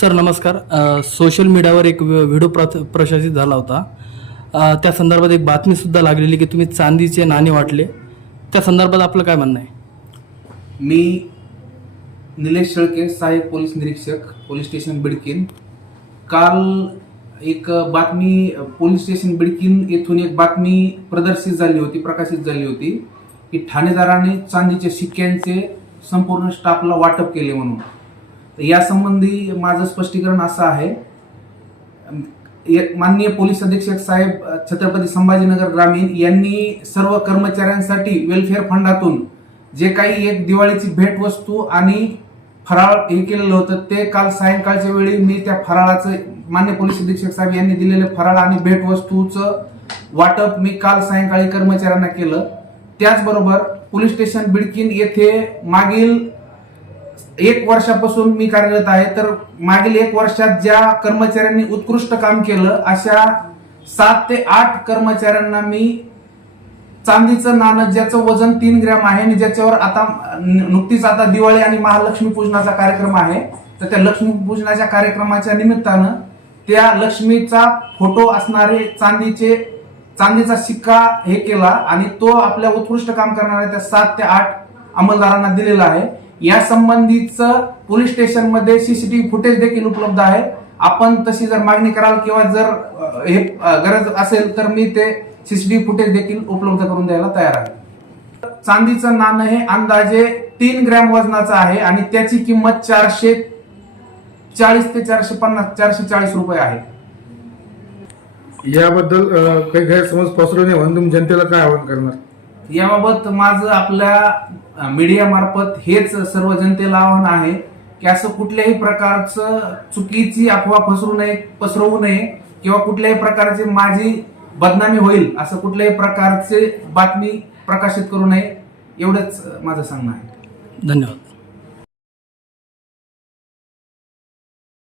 Sir नमस्कार. अ, social मीडियावर एक व्हि- व्हिडिओ प्र प्रशासित झाला होता. अ, त्या संदर्भात एक बातमीसुद्धा लागलेली की तुम्ही चांदीचे नाणे वाटले. त्या संदर्भात आपलं काय म्हणणं आहे? मी निलेश शेळके सहाय्यक पोलीस निरीक्षक पोलीस स्टेशन बिडकीन. काल एक बातमी पोलीस स्टेशन बिडकीन येथून एक बातमी प्रदर्शित झाली होती प्रकाशित झाली होती की ठाणेदाराने चांदीच्या शिक्क्यांचे संपूर्ण स्टाफला वाटप केले म्हणून. तर यासंबंधी माझं स्पष्टीकरण असं आहे. एक माननीय पोलीस अधीक्षक साहेब छत्रपती संभाजीनगर ग्रामीण यांनी सर्व कर्मचाऱ्यांसाठी वेलफेअर फंडातून जे काही एक दिवाळीची भेटवस्तू आणि फराळ हे केलेलं होतं ते काल सायंकाळच्या वेळी मी त्या फराळाचं मान्य पोलीस अधीक्षक साहेब यांनी दिलेले फराळ आणि भेटवस्तूचं वाटप मी काल सायंकाळी कर्मचाऱ्यांना केलं. त्याचबरोबर पोलीस स्टेशन बिडकिन येथे मागील एक वर्षापासून मी कार्यरत आहे तर मागील एक वर्षात ज्या कर्मचाऱ्यांनी उत्कृष्ट काम केलं अशा सात ते आठ कर्मचाऱ्यांना मी चांदीचं नाणं ज्याचं वजन तीन ग्रॅम आहे आणि ज्याच्यावर आता नुकतीच आता दिवाळी आणि महालक्ष्मी पूजनाचा कार्यक्रम आहे तर त्या लक्ष्मी पूजनाच्या कार्यक्रमाच्या निमित्तानं त्या लक्ष्मीचा फोटो असणारे चांदीचे चांदीचा शिक्का हे केला आणि तो आपल्या उत्कृष्ट काम करणाऱ्या त्या सात ते आठ अंमलदारांना दिलेला आहे. या संबंधीचं पोलीस स्टेशनमध्ये सीसीटीव्ही फुटेज देखील उपलब्ध आहे. आपण तशी जर मागणी कराल किंवा जर हे गरज असेल तर मी ते सीसीटीव्ही फुटेज देखील उपलब्ध करून द्यायला तयार आहे. चांदीचं नाणं हे अंदाजे तीन ग्रॅम वजनाचं आहे आणि त्याची किंमत चारशे चाळीस ते चारशे पन्नास चारशे चाळीस रुपये आहे. याबद्दल काही गैरसमज पसरू नये म्हणून जनतेला काय आवाहन करणार? याबाबत माझं आपल्या मीडियामार्फत हेच सर्व जनतेला आव्हान आहे की असं कुठल्याही प्रकारचं चुकीची अफवा पसरू नये पसरवू नये किंवा कुठल्याही प्रकारची माझी बदनामी होईल असं कुठल्याही प्रकारचे बातमी प्रकाशित करू नये एवढंच माझं सांगणं आहे. धन्यवाद.